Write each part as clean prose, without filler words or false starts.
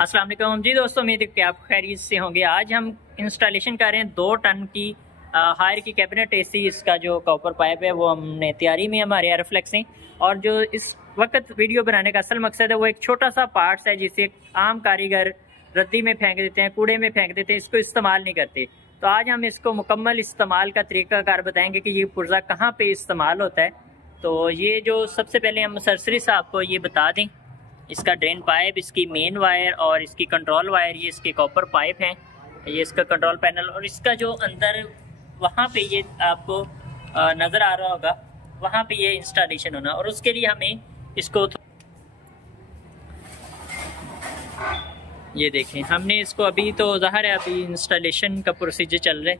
अस्सलाम वालेकुम जी दोस्तों, उम्मीद है कि आप खैरियत से होंगे। आज हम इंस्टॉलेशन कर रहे हैं 2 टन की हायर की कैबिनेट एसी। इसका जो कॉपर पाइप है वो हमने तैयारी में हमारे एयरफ्लेक्स हैं, और जो इस वक्त वीडियो बनाने का असल मकसद है वो एक छोटा सा पार्ट्स है जिसे आम कारीगर रद्दी में फेंक देते हैं, कूड़े में फेंक देते हैं, इसको इस्तेमाल नहीं करते। तो आज हम इसको मुकम्मल इस्तेमाल का तरीक़ाकार बताएंगे कि ये पुर्जा कहाँ पे इस्तेमाल होता है। तो ये जो सबसे पहले हम सरसरी साहब को ये बता दें, इसका ड्रेन पाइप, इसकी मेन वायर और इसकी कंट्रोल वायर, ये इसके कॉपर पाइप हैं, ये इसका कंट्रोल पैनल, और इसका जो अंदर वहाँ पे ये आपको नज़र आ रहा होगा, वहाँ पे ये इंस्टॉलेशन होना। और उसके लिए हमें इसको ये देखें, हमने इसको अभी तो ज़ाहिर है अभी इंस्टॉलेशन का प्रोसीजर चल रहा है।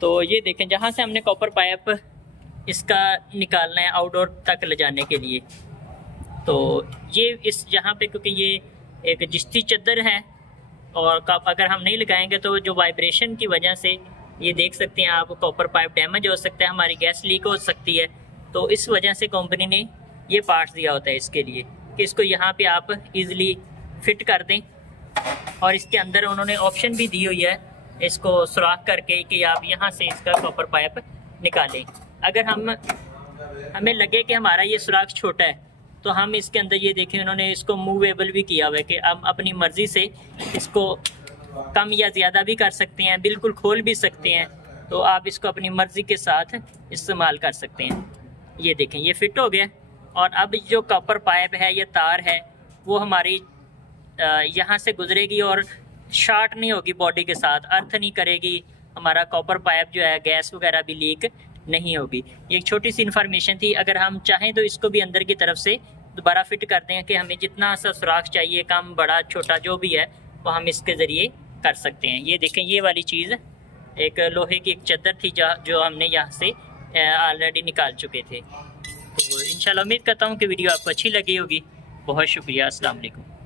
तो ये देखें, जहाँ से हमने कॉपर पाइप इसका निकालना है आउटडोर तक ले जाने के लिए, तो ये इस यहाँ पे क्योंकि ये एक जिस्ती चद्दर है और अगर हम नहीं लगाएंगे तो जो वाइब्रेशन की वजह से ये देख सकते हैं आप, कॉपर पाइप डैमेज हो सकता है, हमारी गैस लीक हो सकती है। तो इस वजह से कंपनी ने ये पार्ट्स दिया होता है इसके लिए कि इसको यहाँ पे आप इजीली फिट कर दें। और इसके अंदर उन्होंने ऑप्शन भी दी हुई है इसको सुराख करके कि आप यहाँ से इसका कॉपर पाइप निकालें। अगर हमें लगे कि हमारा ये सुराख छोटा है तो हम इसके अंदर ये देखें, उन्होंने इसको मूवेबल भी किया हुआ है कि हम अपनी मर्ज़ी से इसको कम या ज़्यादा भी कर सकते हैं, बिल्कुल खोल भी सकते हैं। तो आप इसको अपनी मर्ज़ी के साथ इस्तेमाल कर सकते हैं। ये देखें, ये फिट हो गया। और अब जो कॉपर पाइप है, ये तार है, वो हमारी यहाँ से गुजरेगी और शॉर्ट नहीं होगी बॉडी के साथ, अर्थ नहीं करेगी। हमारा कॉपर पाइप जो है गैस वगैरह भी लीक नहीं होगी। ये एक छोटी सी इन्फॉर्मेशन थी। अगर हम चाहें तो इसको भी अंदर की तरफ से दोबारा फिट कर दें कि हमें जितना सा सुराख चाहिए, कम बड़ा छोटा जो भी है, वो हम इसके ज़रिए कर सकते हैं। ये देखें, ये वाली चीज़ एक लोहे की एक चद्दर थी जो हमने यहाँ से ऑलरेडी निकाल चुके थे। तो इंशाल्लाह उम्मीद करता हूँ कि वीडियो आपको अच्छी लगी होगी। बहुत शुक्रिया। अस्सलाम वालेकुम।